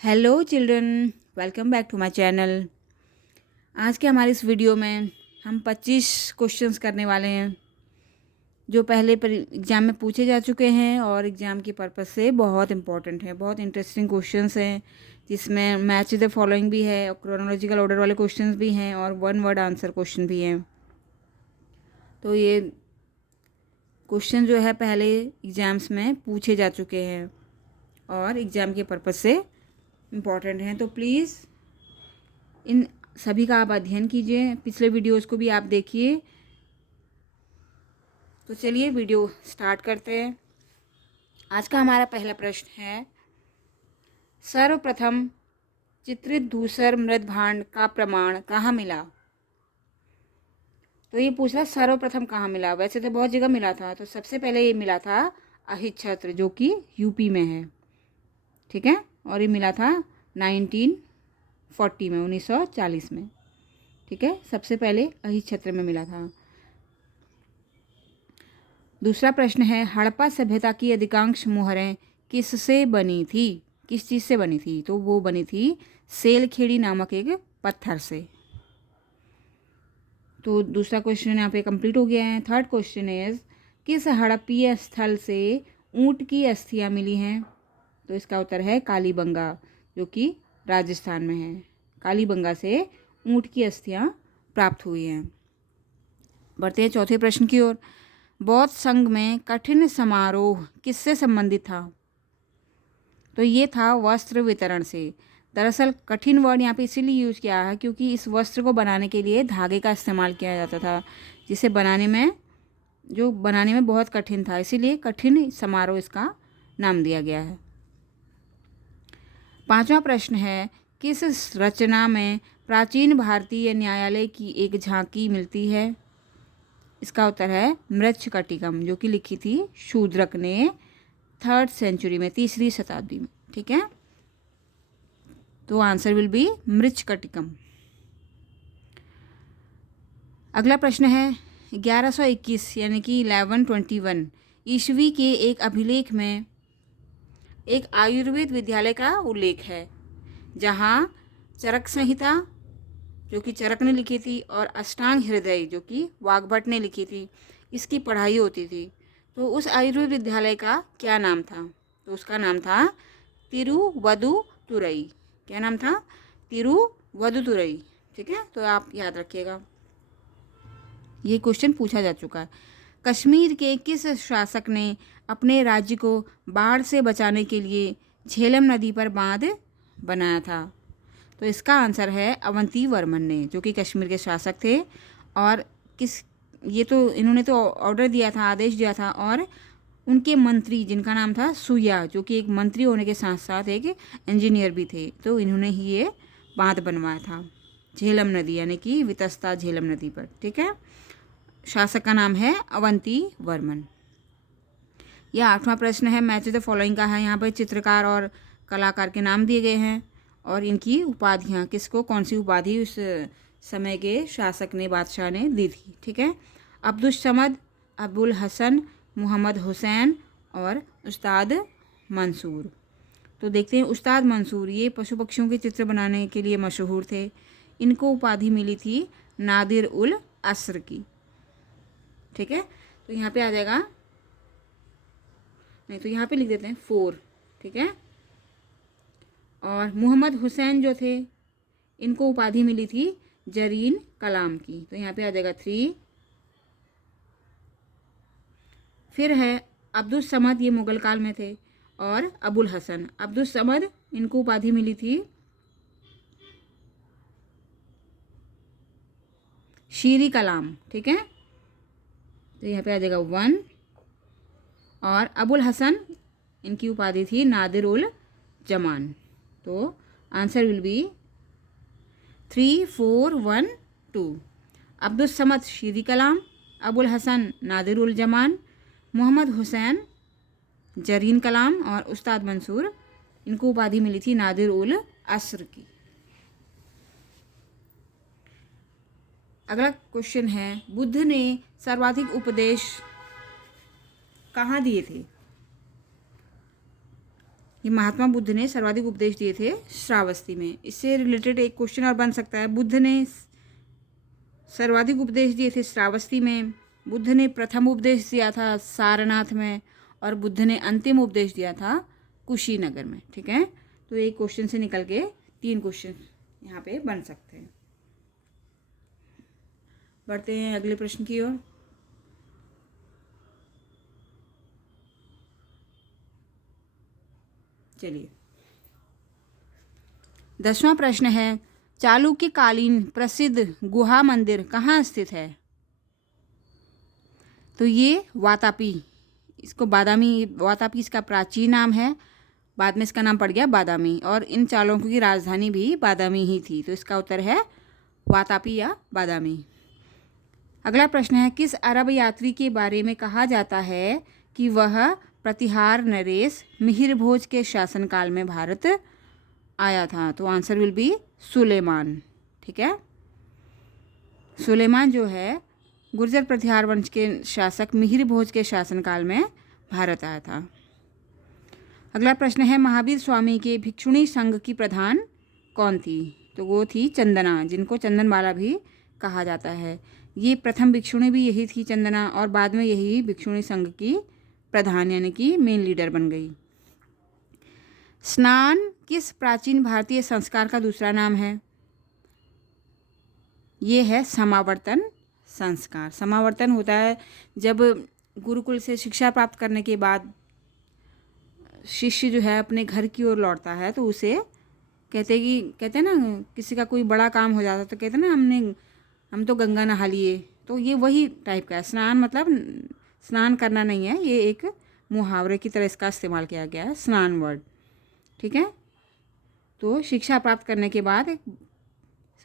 Hello children, welcome back to my channel. आज के हमारे इस वीडियो में हम 25 क्वेश्चंस करने वाले हैं जो पहले पर एग्ज़ाम में पूछे जा चुके हैं और एग्ज़ाम के पर्पज़ से बहुत इंपॉर्टेंट है। बहुत इंटरेस्टिंग क्वेश्चंस हैं जिसमें मैच द फॉलोइंग भी है और क्रोनोलॉजिकल ऑर्डर वाले क्वेश्चंस भी हैं और वन वर्ड आंसर क्वेश्चन भी हैं। तो ये क्वेश्चन जो है पहले एग्ज़ाम्स में पूछे जा चुके हैं और एग्ज़ाम के पर्पज़ से इम्पॉर्टेंट हैं। तो प्लीज़ इन सभी का आप अध्ययन कीजिए, पिछले वीडियोस को भी आप देखिए। तो चलिए वीडियो स्टार्ट करते हैं। आज का हमारा पहला प्रश्न है, सर्वप्रथम चित्रित धूसर मृद भांड का प्रमाण कहाँ मिला? तो ये पूछ रहा सर्वप्रथम कहाँ मिला। वैसे तो बहुत जगह मिला था, तो सबसे पहले ये मिला था अहिच्छत्र जो कि यूपी में है, ठीक है। और ये मिला था 1940 में, 1940 में, ठीक है। सबसे पहले अहिच्छत्र में मिला था। दूसरा प्रश्न है, हड़प्पा सभ्यता की अधिकांश मोहरें किससे बनी थी? किस चीज़ से बनी थी? तो वो बनी थी सेलखेड़ी नामक एक पत्थर से। तो दूसरा क्वेश्चन यहाँ पे कंप्लीट हो गया है। थर्ड क्वेश्चन इज, किस हड़प्पीय स्थल से ऊंट की अस्थियाँ मिली हैं? तो इसका उत्तर है कालीबंगा जो कि राजस्थान में है। कालीबंगा से ऊंट की अस्थियाँ प्राप्त हुई हैं। बढ़ते हैं चौथे प्रश्न की ओर। बौद्ध संघ में कठिन समारोह किससे संबंधित था? तो ये था वस्त्र वितरण से। दरअसल कठिन वर्ड यहाँ पे इसीलिए यूज़ किया है क्योंकि इस वस्त्र को बनाने के लिए धागे का इस्तेमाल किया जाता था, जिसे बनाने में बहुत कठिन था, इसीलिए कठिन समारोह इसका नाम दिया गया है। पांचवा प्रश्न है, किस रचना में प्राचीन भारतीय न्यायालय की एक झांकी मिलती है? इसका उत्तर है मृच्छकटिकम जो कि लिखी थी शूद्रक ने 3rd सेंचुरी में, 3री शताब्दी में, ठीक है। तो आंसर विल बी मृच्छकटिकम। अगला प्रश्न है, 1121 यानी कि 1121 ईस्वी के एक अभिलेख में एक आयुर्वेद विद्यालय का उल्लेख है जहां चरक संहिता जो कि चरक ने लिखी थी और अष्टांग हृदय जो कि वाग्भट ने लिखी थी, इसकी पढ़ाई होती थी। तो उस आयुर्वेद विद्यालय का क्या नाम था? तो उसका नाम था तिरुवदुतुरई। क्या नाम था? तिरुवदुतुरई, ठीक है। तो आप याद रखिएगा, ये क्वेश्चन पूछा जा चुका है। कश्मीर के किस शासक ने अपने राज्य को बाढ़ से बचाने के लिए झेलम नदी पर बांध बनाया था? तो इसका आंसर है अवंती वर्मन ने, जो कि कश्मीर के शासक थे। और इन्होंने तो ऑर्डर दिया था, आदेश दिया था, और उनके मंत्री जिनका नाम था सुया, जो कि एक मंत्री होने के साथ साथ एक इंजीनियर भी थे, तो इन्होंने ही ये बांध बनवाया था झेलम नदी यानी कि वितस्ता झेलम नदी पर, ठीक है। शासक का नाम है अवंती वर्मन। यह 8वां प्रश्न है, मैच द फॉलोइंग का है। यहाँ पर चित्रकार और कलाकार के नाम दिए गए हैं और इनकी उपाधियाँ, किसको कौन सी उपाधि उस समय के शासक ने, बादशाह ने दी थी, ठीक है। अब्दुल समद, अबुल हसन, मोहम्मद हुसैन और उस्ताद मंसूर। तो देखते हैं, उस्ताद मंसूर ये पशु पक्षियों के चित्र बनाने के लिए मशहूर थे। इनको उपाधि मिली थी नादिर उल असर की, ठीक है। तो यहाँ पे आ जाएगा, नहीं तो यहाँ पे लिख देते हैं 4, ठीक है। और मोहम्मद हुसैन जो थे, इनको उपाधि मिली थी जरीन कलाम की, तो यहाँ पे आ जाएगा 3। फिर है अब्दुल समद, ये मुगल काल में थे, और अबुल हसन। अब्दुल समद, इनको उपाधि मिली थी शीरी कलाम, ठीक है। तो यहाँ पे आ जाएगा 1। और अबुल हसन, इनकी उपाधि थी नादिर उल जमान। तो answer will be 3, 4, 1, 2। Abdul Samad Shirin Qalam, Abul Hasan Nadir ul Zaman, Mohammad Hussain Zarin Qalam और उस्ताद मंसूर, इनको उपाधि मिली थी नादिर उल असर की। अगला क्वेश्चन है, बुद्ध ने सर्वाधिक उपदेश कहाँ दिए थे? ये महात्मा बुद्ध ने सर्वाधिक उपदेश दिए थे श्रावस्ती में। इससे रिलेटेड एक क्वेश्चन और बन सकता है, बुद्ध ने सर्वाधिक उपदेश दिए थे श्रावस्ती में, बुद्ध ने प्रथम उपदेश दिया था सारनाथ में, और बुद्ध ने अंतिम उपदेश दिया था कुशीनगर में। ठीक है, तो एक क्वेश्चन से निकल के 3 क्वेश्चन यहाँ पे बन सकते हैं। बढ़ते हैं अगले प्रश्न की ओर। चलिए, 10वां प्रश्न है, चालुक्यकालीन प्रसिद्ध गुहा मंदिर कहाँ स्थित है? तो ये वातापी, इसको बादामी, वातापी इसका प्राचीन नाम है, बाद में इसका नाम पड़ गया बादामी, और इन चालुक्यों की राजधानी भी बादामी ही थी। तो इसका उत्तर है वातापी या बादामी। अगला प्रश्न है, किस अरब यात्री के बारे में कहा जाता है कि वह प्रतिहार नरेश मिहिर भोज के शासनकाल में भारत आया था? तो आंसर विल बी सुलेमान। ठीक है, सुलेमान जो है गुर्जर प्रतिहार वंश के शासक मिहिर भोज के शासनकाल में भारत आया था। अगला प्रश्न है, महावीर स्वामी के भिक्षुणी संघ की प्रधान कौन थी? तो वो थी चंदना, जिनको चंदनबाला भी कहा जाता है। ये प्रथम भिक्षुणी भी यही थी चंदना, और बाद में यही भिक्षुणी संघ की प्रधान यानी कि मेन लीडर बन गई। स्नान किस प्राचीन भारतीय संस्कार का दूसरा नाम है? ये है समावर्तन संस्कार। समावर्तन होता है जब गुरुकुल से शिक्षा प्राप्त करने के बाद शिष्य जो है अपने घर की ओर लौटता है, तो उसे कहते हैं ना, किसी का कोई बड़ा काम हो जाता है तो कहते हैं ना, हम तो गंगा नहा लिए। तो ये वही टाइप का है। स्नान मतलब स्नान करना नहीं है, ये एक मुहावरे की तरह इसका इस्तेमाल किया गया है, स्नान वर्ड। ठीक है, तो शिक्षा प्राप्त करने के बाद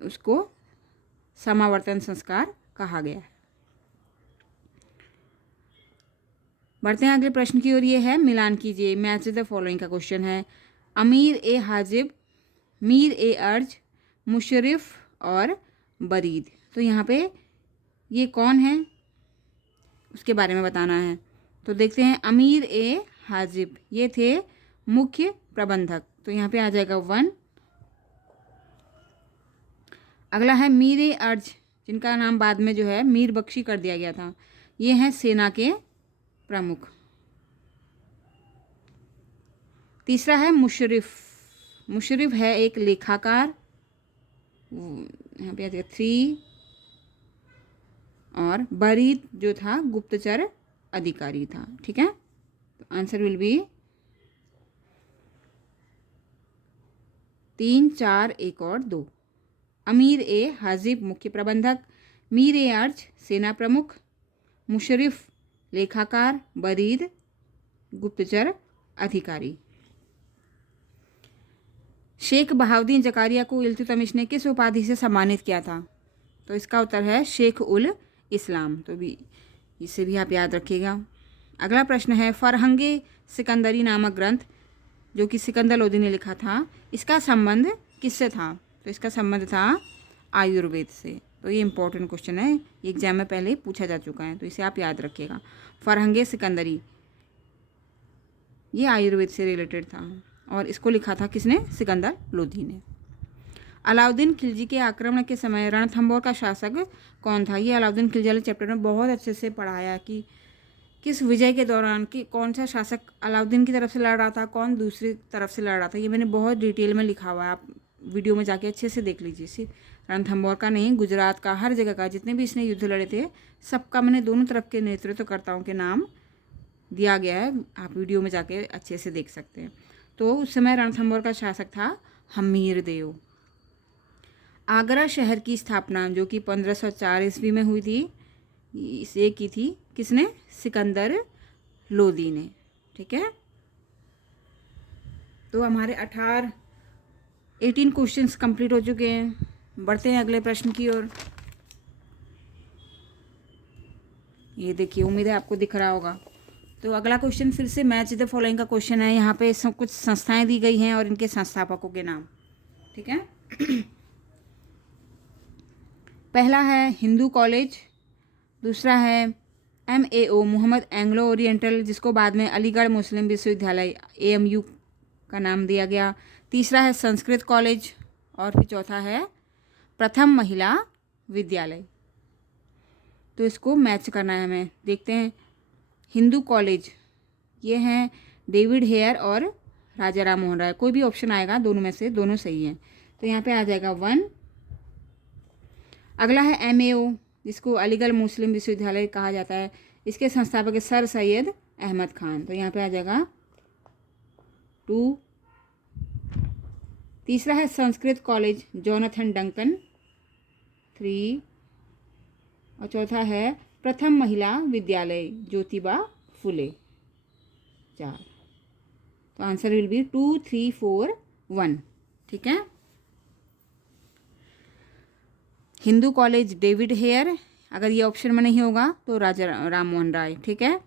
उसको समावर्तन संस्कार कहा गया है। बढ़ते हैं अगले प्रश्न की ओर। ये है, मिलान कीजिए, मैच द फॉलोइंग का क्वेश्चन है। अमीर ए हाजिब, मीर ए अर्ज, मुशर्रिफ और बरीद। तो यहाँ पे ये कौन है उसके बारे में बताना है। तो देखते हैं, अमीर ए हाजिब ये थे मुख्य प्रबंधक, तो यहाँ पे आ जाएगा 1। अगला है मीर ए अर्ज, जिनका नाम बाद में जो है मीर बख्शी कर दिया गया था। ये हैं सेना के प्रमुख। तीसरा है मुशर्रिफ, मुशर्रिफ है एक लेखाकार, यहाँ पे आ जाएगा 3। और बरीद जो था गुप्तचर अधिकारी था। ठीक है, तो आंसर विल बी 3, 4, 1 और 2। अमीर ए हाजिब मुख्य प्रबंधक, मीर ए अर्ज सेना प्रमुख, मुशर्रिफ लेखाकार, बरीद गुप्तचर अधिकारी। शेख बहाउद्दीन जकारिया को इल्तुतमिश ने किस उपाधि से सम्मानित किया था? तो इसका उत्तर है शेख उल इस्लाम। तो भी इसे भी आप याद रखिएगा। अगला प्रश्न है, फरहंगे सिकंदरी नामक ग्रंथ जो कि सिकंदर लोदी ने लिखा था, इसका संबंध किससे था? तो इसका संबंध था आयुर्वेद से। तो ये इंपॉर्टेंट क्वेश्चन है, एग्जाम में पहले ही पूछा जा चुका है, तो इसे आप याद रखिएगा। फरहंगे सिकंदरी ये आयुर्वेद से रिलेटेड था, और इसको लिखा था किसने? सिकंदर लोदी ने। अलाउद्दीन खिलजी के आक्रमण के समय रणथंभौर का शासक कौन था? ये अलाउद्दीन खिलजी वाले चैप्टर में बहुत अच्छे से पढ़ाया कि किस विजय के दौरान कि कौन सा शासक अलाउद्दीन की तरफ से लड़ रहा था, कौन दूसरी तरफ से लड़ रहा था। ये मैंने बहुत डिटेल में लिखा हुआ है, आप वीडियो में जाके अच्छे से देख लीजिए। सिर्फ रणथंभौर का नहीं, गुजरात का, हर जगह का, जितने भी इसने युद्ध लड़े थे सबका मैंने दोनों तरफ के नेतृत्वकर्ताओं के नाम दिया गया है, आप वीडियो में जाके अच्छे से देख सकते हैं। तो उस समय रणथंभौर का शासक था हमीर देव। आगरा शहर की स्थापना जो कि 1504 ईस्वी में हुई थी, इसे की थी किसने? सिकंदर लोदी ने। ठीक है, तो हमारे 18 क्वेश्चंस कंप्लीट हो चुके हैं। बढ़ते हैं अगले प्रश्न की ओर। ये देखिए, उम्मीद है आपको दिख रहा होगा। तो अगला क्वेश्चन फिर से मैच द फॉलोइंग का क्वेश्चन है। यहाँ पे सब कुछ संस्थाएं दी गई हैं और इनके संस्थापकों के नाम। ठीक है, पहला है हिंदू कॉलेज, दूसरा है MAO मोहम्मद एंग्लो ओरिएंटल, जिसको बाद में अलीगढ़ मुस्लिम विश्वविद्यालय AMU का नाम दिया गया। तीसरा है संस्कृत कॉलेज और फिर चौथा है प्रथम महिला विद्यालय। तो इसको मैच करना है हमें। देखते हैं। हिंदू कॉलेज ये हैं डेविड हेयर और राजा राम मोहन राय। कोई भी ऑप्शन आएगा दोनों में से, दोनों सही हैं। तो यहाँ पे आ जाएगा 1। अगला है MAO जिसको अलीगढ़ मुस्लिम विश्वविद्यालय कहा जाता है। इसके संस्थापक है सर सैयद अहमद खान। तो यहाँ पे आ जाएगा 2। तीसरा है संस्कृत कॉलेज जोनाथन डंकन 3। और चौथा है प्रथम महिला विद्यालय ज्योतिबा फुले 4। तो आंसर विल बी 2, 3, 4, 1। ठीक है। हिंदू कॉलेज डेविड हेयर, अगर ये ऑप्शन में नहीं होगा तो राजा राम मोहन राय। ठीक है।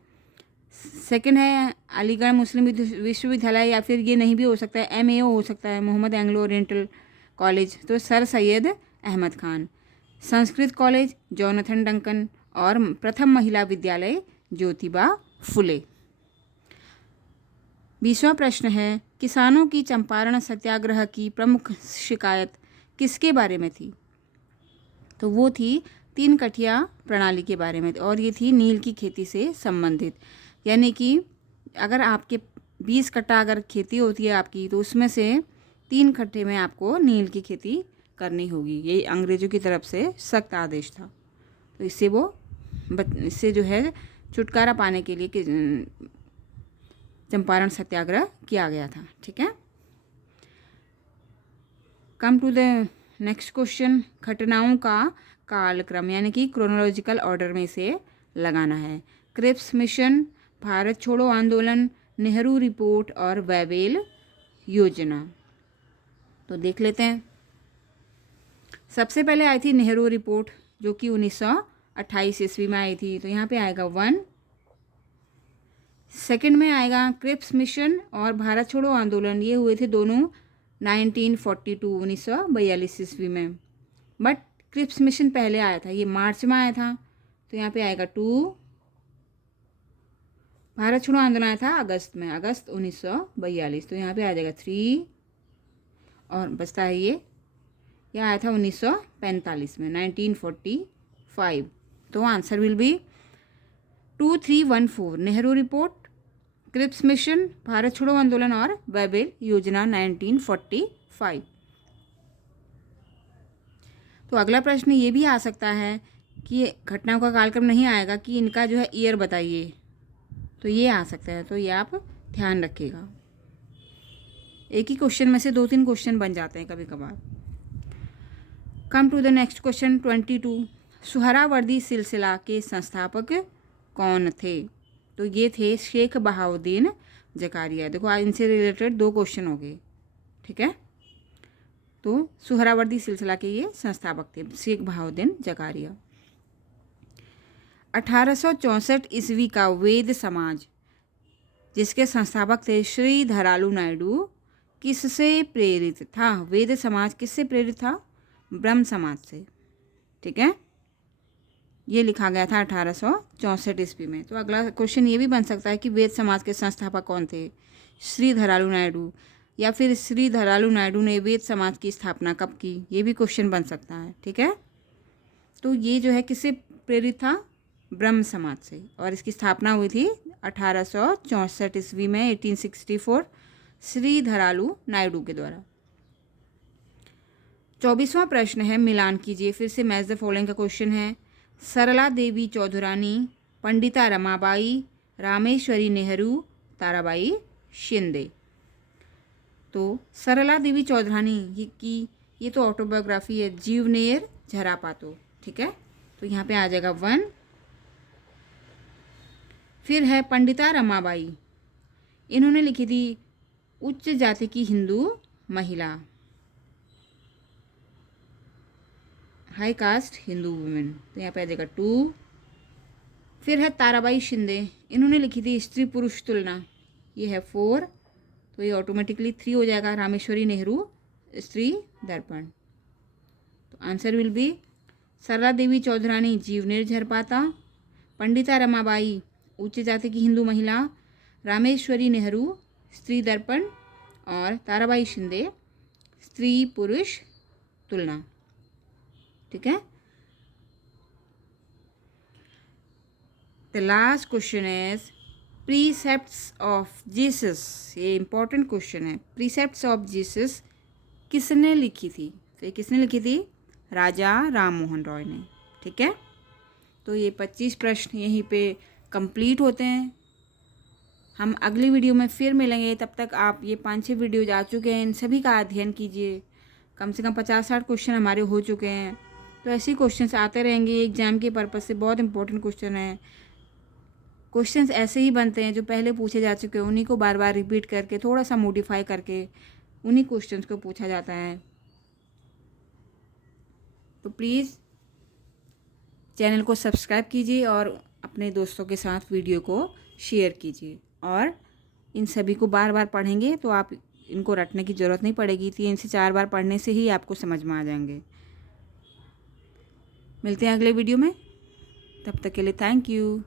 सेकंड है अलीगढ़ मुस्लिम विश्वविद्यालय, या फिर ये नहीं भी हो सकता है, MAO हो सकता है, मोहम्मद एंग्लो ओरिएंटल कॉलेज, तो sir Syed Ahmed Khan. Sanskrit college Jonathan Duncan और प्रथम महिला विद्यालय ज्योतिबा फुले। 20वां प्रश्न है किसानों की चंपारण सत्याग्रह की प्रमुख शिकायत किसके बारे में थी? तो वो थी 3 कठिया प्रणाली के बारे में, और ये थी नील की खेती से संबंधित। यानी कि अगर आपके 20 कट्टा अगर खेती होती है आपकी, तो उसमें से 3 कट्टे में आपको नील की खेती करनी होगी। ये अंग्रेजों की तरफ से सख्त आदेश था। तो इससे जो है छुटकारा पाने के लिए कि चंपारण सत्याग्रह किया गया था। ठीक है। Come to the next question. घटनाओं का कालक्रम यानी कि क्रोनोलॉजिकल ऑर्डर में से लगाना है। क्रिप्स मिशन, भारत छोड़ो आंदोलन, नेहरू रिपोर्ट और वेवेल योजना। तो देख लेते हैं। सबसे पहले आई थी नेहरू रिपोर्ट जो कि 1928 ईस्वी में आई थी। तो यहाँ पे आएगा 1। सेकंड में आएगा क्रिप्स मिशन और भारत छोड़ो आंदोलन, ये हुए थे दोनों 1942 ईस्वी में। बट क्रिप्स मिशन पहले आया था, ये मार्च में आया था। तो यहाँ पे आएगा 2। भारत छोड़ो आंदोलन आया था अगस्त में, अगस्त 1942। तो यहाँ पे आ जाएगा 3। और बचता है ये आया था 1945 में, 1945। तो answer will be 2, 3, 1, 4। Nehru report, Cripps mission, भारत छोड़ो आंदोलन और वेवेल योजना 1945। तो अगला प्रश्न ये भी आ सकता है कि घटनाओं का कालक्रम नहीं आएगा कि इनका जो है ईयर बताइए, तो ये आ सकता है। तो ये आप ध्यान रखिएगा। एक ही क्वेश्चन में से 2-3 क्वेश्चन बन जाते हैं कभी कभार। Come to the next question 22। Suhrawardi सिलसिला के संस्थापक कौन थे? तो ये थे शेख बहाउद्दीन जकारिया। देखो आज इनसे रिलेटेड 2 क्वेश्चन हो गए। ठीक है। तो सुहरावर्दी सिलसिला के ये संस्थापक थे शेख बहाउद्दीन जकारिया। 1864 ईस्वी का वेद समाज जिसके संस्थापक थे श्री धरालू नायडू, किससे प्रेरित था? वेद समाज किससे प्रेरित था? ब्रह्म समाज से। ठीक है। ये लिखा गया था 1864 ईस्वी में। तो अगला क्वेश्चन ये भी बन सकता है कि वेद समाज के संस्थापक कौन थे? श्री धरालू नायडू, या फिर श्री धरालू नायडू ने वेद समाज की स्थापना कब की? ये भी क्वेश्चन बन सकता है। ठीक है। तो ये जो है किससे प्रेरित था? ब्रह्म समाज से। और इसकी स्थापना हुई थी 1864 ईस्वी में, 1864, श्री धरालू नायडू के द्वारा। 24वां प्रश्न है मिलान कीजिए। फिर से मैच द फॉलोइंग का क्वेश्चन है। सरला देवी चौधरानी, पंडिता रमाबाई, रामेश्वरी नेहरू, ताराबाई शिंदे। तो सरला देवी चौधरानी की ये तो ऑटोबायोग्राफी है, जीवनेर झरापातो। ठीक है। तो यहाँ पे आ जाएगा 1। फिर है पंडिता रमाबाई, इन्होंने लिखी थी उच्च जाति की हिंदू महिला, हाई कास्ट हिंदू वुमेन। तो यहाँ पे आ जाएगा 2। फिर है ताराबाई शिंदे, इन्होंने लिखी थी स्त्री पुरुष तुलना, ये है 4। तो ये ऑटोमेटिकली 3 हो जाएगा। रामेश्वरी नेहरू स्त्री दर्पण। तो आंसर विल बी सरला देवी चौधरानी जीवनेर झरपाता, पंडिता रमाबाई उच्च जाति की हिंदू महिला, रामेश्वरी नेहरू स्त्री दर्पण और ताराबाई शिंदे स्त्री पुरुष तुलना। ठीक है। The last question is precepts of Jesus. ये इंपॉर्टेंट क्वेश्चन है। प्रीसेप्ट्स ऑफ जीसस किसने लिखी थी? तो ये किसने लिखी थी? राजा राम मोहन रॉय ने। ठीक है। तो ये 25 प्रश्न यहीं पे कंप्लीट होते हैं। हम अगली वीडियो में फिर मिलेंगे। तब तक आप ये 5-6 वीडियोज आ चुके हैं, इन सभी का अध्ययन कीजिए। कम से कम 50-60 क्वेश्चन हमारे हो चुके हैं। तो ऐसे ही क्वेश्चंस आते रहेंगे एग्जाम के पर्पज़ से। बहुत इंपॉर्टेंट क्वेश्चन है। क्वेश्चंस ऐसे ही बनते हैं जो पहले पूछे जा चुके हैं, उन्हीं को बार बार रिपीट करके थोड़ा सा मॉडिफाई करके उन्हीं क्वेश्चंस को पूछा जाता है। तो प्लीज़ चैनल को सब्सक्राइब कीजिए और अपने दोस्तों के साथ वीडियो को शेयर कीजिए। और इन सभी को बार बार पढ़ेंगे तो आप इनको रटने की ज़रूरत नहीं पड़ेगी। 3 से 4 बार पढ़ने से ही आपको समझ में आ जाएंगे। मिलते हैं अगले वीडियो में। तब तक के लिए थैंक यू।